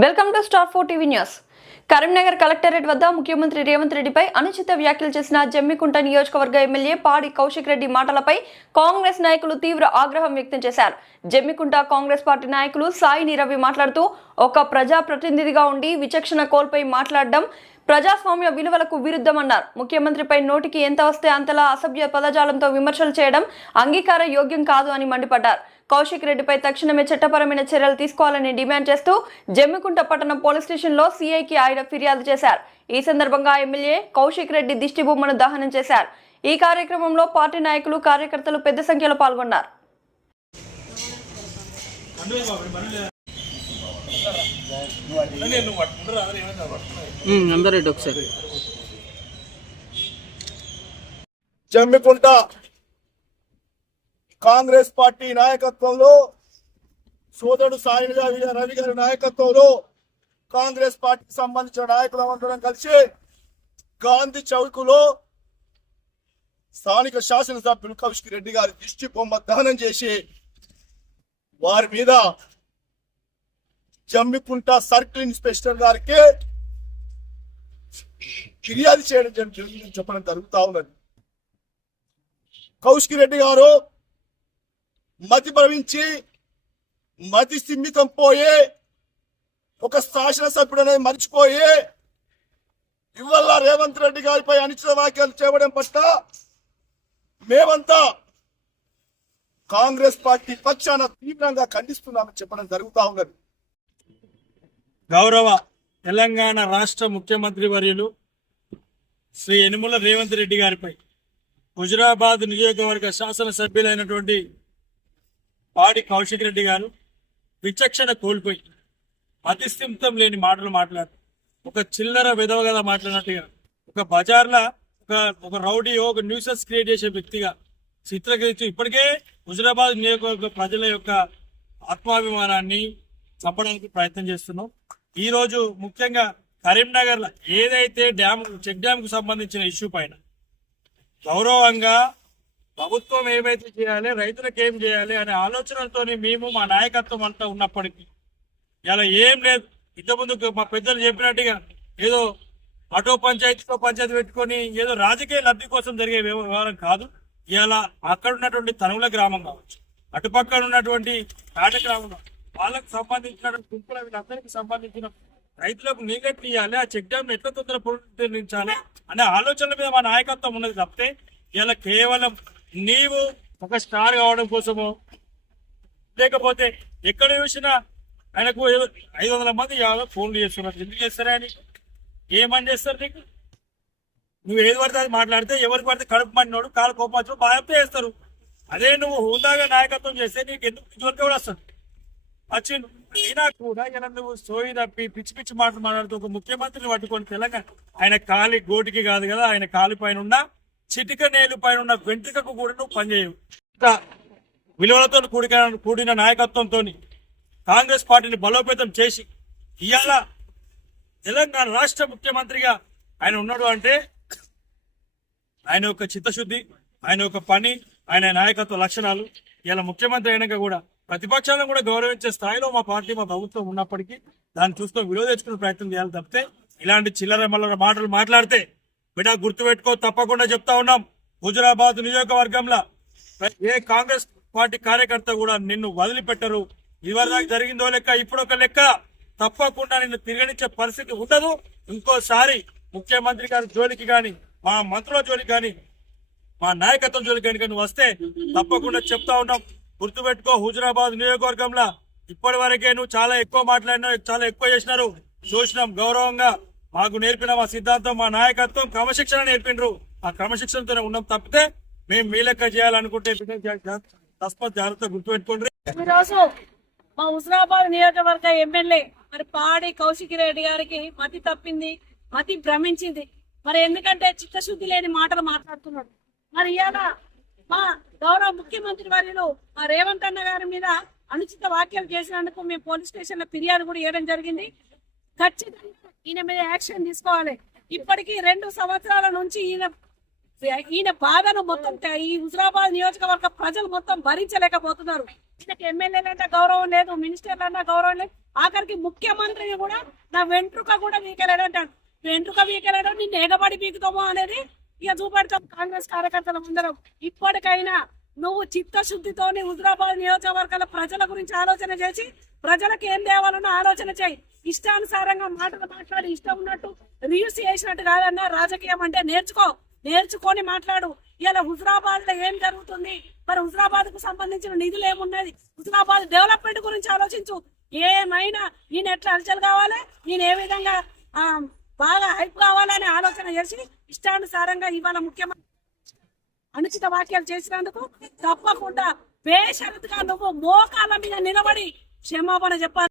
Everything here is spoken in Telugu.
welcome to star four TV news Karimnagar collectorate వద్ద ముఖ్యమంత్రి రేవంత్ రెడ్డిపై అనుచిత వ్యాఖ్యలు చేసిన జమ్మికుంట నియోజకవర్గ ఎమ్మెల్యే పాడి కౌశిక్ రెడ్డి మాటలపై కాంగ్రెస్ నాయకులు తీవ్ర ఆగ్రహం వ్యక్తం చేశారు. జమ్మికుంట కాంగ్రెస్ పార్టీ నాయకులు సాయి నీరవి మాట్లాడుతూ ఒక ప్రజా ప్రతినిధిగా ఉండి విచక్షణ కోల్పోయి మాట్లాడడం ప్రజాస్వామ్య విలువలకు విరుద్ధమన్నారు. ముఖ్యమంత్రిపై నోటికి ఎంత వస్తే అంతలా అసభ్య పదజాలంతో విమర్శలు చేయడం అంగీకార యోగ్యం కాదు అని మండిపడ్డారు. కౌశిక్ రెడ్డిపై తక్షణమే చట్టపరమైన చర్యలు తీసుకోవాలని డిమాండ్ చేస్తూ జమ్మికుంట పట్టణం పోలీస్ స్టేషన్లో సీఐకి ఆయన ఫిర్యాదు చేశారు. ఈ సందర్భంగా ఎమ్మెల్యే కౌశిక్ రెడ్డి దిష్టి బొమ్మను దహనం చేశారు. ఈ కార్యక్రమంలో పార్టీ నాయకులు కార్యకర్తలు పెద్ద సంఖ్యలో పాల్గొన్నారు. కాంగ్రెస్ పార్టీ నాయకత్వంలో సోదరుడు సాయి రవి గారి నాయకత్వంలో కాంగ్రెస్ పార్టీకి సంబంధించిన నాయకులు అందరం కలిసి గాంధీ చౌక్లో స్థానిక శాసనసభ్యులు కౌశిక్ రెడ్డి గారి దిష్టి బొమ్మ దహనం చేసి వారి మీద జమ్మికుంట సర్కిల్ ఇన్స్పెక్టర్ గారికి ఫిర్యాదు చేయడం చెప్పడం జరుగుతా ఉన్నది. కౌశిక్ రెడ్డి గారు మతి భవించి మతి సిమ్మితం పోయే ఒక శాసనసభ్యుడు అనేది మర్చిపోయి ఇవాళ రేవంత్ రెడ్డి గారిపై అనిశ్చిత వ్యాఖ్యలు చేయడం పట్ల మేమంతా కాంగ్రెస్ పార్టీ పక్షాన తీవ్రంగా ఖండిస్తున్నామని చెప్పడం జరుగుతూ ఉన్నది. గౌరవ తెలంగాణ రాష్ట్ర ముఖ్యమంత్రి వర్యులు శ్రీ యనుమల రేవంత్ రెడ్డి గారిపై హుజురాబాద్ నియోజకవర్గ శాసనసభ్యులైనటువంటి పాడి కౌశిక్ రెడ్డి గారు విచక్షణ కోల్పోయి అతిస్థిమితం లేని మాటలు మాట్లాడు ఒక చిల్లర విధవగల మాట్లాడినట్టుగా. ఒక బజార్ల ఒక ఒక రౌడీ ఒక న్యూసెస్ క్రియేట్ చేసే వ్యక్తిగా చిత్రీకరిస్తూ ఇప్పటికే హుజరాబాద్ నియోజకవర్గ ప్రజల యొక్క ఆత్మాభిమానాన్ని చంపడానికి ప్రయత్నం చేస్తున్నాం. ఈరోజు ముఖ్యంగా కరీంనగర్లో ఏదైతే డ్యామ్ చెక్ డ్యామ్కు సంబంధించిన ఇష్యూ పైన గౌరవంగా ప్రభుత్వం ఏమైతే చేయాలి రైతులకు ఏం చేయాలి అనే ఆలోచనలతో మేము మా నాయకత్వం అంతా ఉన్నప్పటికీ ఇలా ఏం లేదు. ఇంతకుముందు మా పెద్దలు చెప్పినట్టుగా ఏదో అటో పంచాయతీతో పంచాయతీ పెట్టుకొని ఏదో రాజకీయ లబ్ధి కోసం జరిగే వ్యవహారం కాదు. ఇలా అక్కడ ఉన్నటువంటి తనువుల గ్రామం కావచ్చు అటుపక్కన ఉన్నటువంటి కాట గ్రామం వాళ్ళకు సంబంధించిన గుంపుల వీళ్ళందరికీ సంబంధించిన రైతులకు నీళ్ళెట్లు ఇవ్వాలి ఆ చెక్ డ్యామ్ ఎట్లా తొందర పునరుద్ధరించాలి అనే ఆలోచనల మీద మా నాయకత్వం ఉన్నది తప్పితే ఇలా కేవలం నీవు ఒక స్టార్ కావడం కోసమో లేకపోతే ఎక్కడ చూసినా ఆయనకు ఏదో ఐదు వందల మంది యాదవ్ ఫోన్లు చేస్తున్నారు. ఎందుకు చేస్తారా అని? ఏమని చేస్తారు నీకు? నువ్వు ఏది పడితే అది మాట్లాడితే ఎవరికి పడితే కడుపు మండినోడు కాలు కోపం బాగా చేస్తారు. అదే నువ్వు హుందాగా నాయకత్వం చేస్తే నీకు ఎందుకు ఇదివరకు కూడా వస్తుంది వచ్చి అయినా కూడా ఇలా నువ్వు సోయి తప్పి పిచ్చి పిచ్చి మాటలు మాట్లాడుతూ ఒక ముఖ్యమంత్రిని పట్టుకొని తెలంగాణ ఆయన కాలి గోటికి కాదు కదా ఆయన కాలి పైన ఉన్న చిటిక నేలు పైన ఉన్న వెంట్రుకకు కూడా నువ్వు పనిచేయవు. విలువలతో కూడిన కూడిన నాయకత్వంతో కాంగ్రెస్ పార్టీని బలోపేతం చేసి ఇవాళ తెలంగాణ రాష్ట్ర ముఖ్యమంత్రిగా ఆయన ఉన్నాడు అంటే ఆయన యొక్క చిత్తశుద్ధి ఆయన యొక్క పని ఆయన నాయకత్వ లక్షణాలు. ఇలా ముఖ్యమంత్రి అయినాక కూడా ప్రతిపక్షాలను కూడా గౌరవించే స్థాయిలో మా పార్టీ మా ప్రభుత్వం ఉన్నప్పటికీ దాన్ని చూస్తూ విలువ ప్రయత్నం చేయాలి తప్పితే ఇలాంటి చిల్లర మల్లర మాటలు మాట్లాడితే బిడ్డ గుర్తుపెట్టుకో తప్పకుండా చెప్తా ఉన్నాం. హుజురాబాద్ నియోజకవర్గంలో ఏ కాంగ్రెస్ పార్టీ కార్యకర్త కూడా నిన్ను వదిలిపెట్టరు. ఇవరిదాకా జరిగిందో లెక్క ఇప్పుడు ఒక లెక్క. తప్పకుండా నిన్ను తిరగనిచ్చే పరిస్థితి ఉండదు. ఇంకోసారి ముఖ్యమంత్రి గారి జోలికి గాని మా మంత్రుల జోలికి గాని మా నాయకత్వం జోలికి కనుక కానీ వస్తే తప్పకుండా చెప్తా ఉన్నాం. గుర్తుపెట్టుకో హుజురాబాద్ నియోజకవర్గంలో ఇప్పటి వరకే నువ్వు చాలా ఎక్కువ మాట్లాడినావు చాలా ఎక్కువ చేసినారు. చూసినాం గౌరవంగా. మాకు నేర్పిన మా సిద్ధాంతం మా నాయకత్వం క్రమశిక్షణ నేర్పిండ్రు. ఆ క్రమశిక్షణతోనే ఉన్నాం తప్పితే మేము మీ లెక్క చేయాలనుకుంటే తస్మత్ జాగ్రత్త గుర్తుపెట్టుకోండి. మా హుస్నాబాద్ నియోజకవర్గ ఎమ్మెల్యే మరి పాడి కౌశిక్ రెడ్డి గారికి మతి తప్పింది మతి భ్రమించింది. మరి ఎందుకంటే చిత్తశుద్ధి లేని మాటలు మాట్లాడుతున్నాడు. మరి ఇవాళ మా గౌరవ ముఖ్యమంత్రి వర్యులు మా రేవంత్ అన్న గారి మీద అనుచిత వ్యాఖ్యలు చేసినందుకు మేము పోలీస్ స్టేషన్లో ఫిర్యాదు కూడా ఇవ్వడం జరిగింది. ఖచ్చితంగా ఈయన మీద యాక్షన్ తీసుకోవాలి. ఇప్పటికీ రెండు సంవత్సరాల నుంచి ఈయన ఈయన బాధను మొత్తం ఈ హుజరాబాద్ నియోజకవర్గ ప్రజలు మొత్తం భరించలేకపోతున్నారు. ఈయనకి ఎమ్మెల్యేలంటే గౌరవం లేదు మినిస్టర్లన్నా గౌరవం లేదు. ఆఖరికి ముఖ్యమంత్రిని కూడా నా వెంట్రుక కూడా వీకలేడు వెంట్రుక వీకలేడు నిన్ను ఎగబడి పీకుతామో అనేది ఇక చూపెడతాం కాంగ్రెస్ కార్యకర్తల ముందరం. ఇప్పటికైనా నువ్వు చిత్తశుద్ధితోని హుజరాబాద్ నియోజకవర్గాల ప్రజల గురించి ఆలోచన చేసి ప్రజలకు ఏం తేవాలన్న ఆలోచన చేయి. ఇష్టానుసారంగా మాటలు మాట్లాడి ఇష్టం ఉన్నట్టు రీల్స్ చేసినట్టు కాదన్నా రాజకీయం అంటే నేర్చుకో. నేర్చుకొని మాట్లాడు. ఇలా హుజరాబాద్లో ఏం జరుగుతుంది? మరి హుజరాబాద్కు సంబంధించిన నిధులు ఏమున్నది హుజరాబాద్ డెవలప్మెంట్ గురించి ఆలోచించు. ఏమైనా నేను ఎట్లా అలచలు కావాలి? నేను ఏ విధంగా ఆ, బాగా హైప్ కావాలని ఆలోచన చేసి ఇష్టానుసారంగా ఇవాళ ముఖ్యమంత్రి అనుచిత వ్యాఖ్యలు చేసినందుకు తప్పకుండా బేషరతుగా నువ్వు మోకాల మీద నిలబడి క్షమాపణ చెప్పాలి.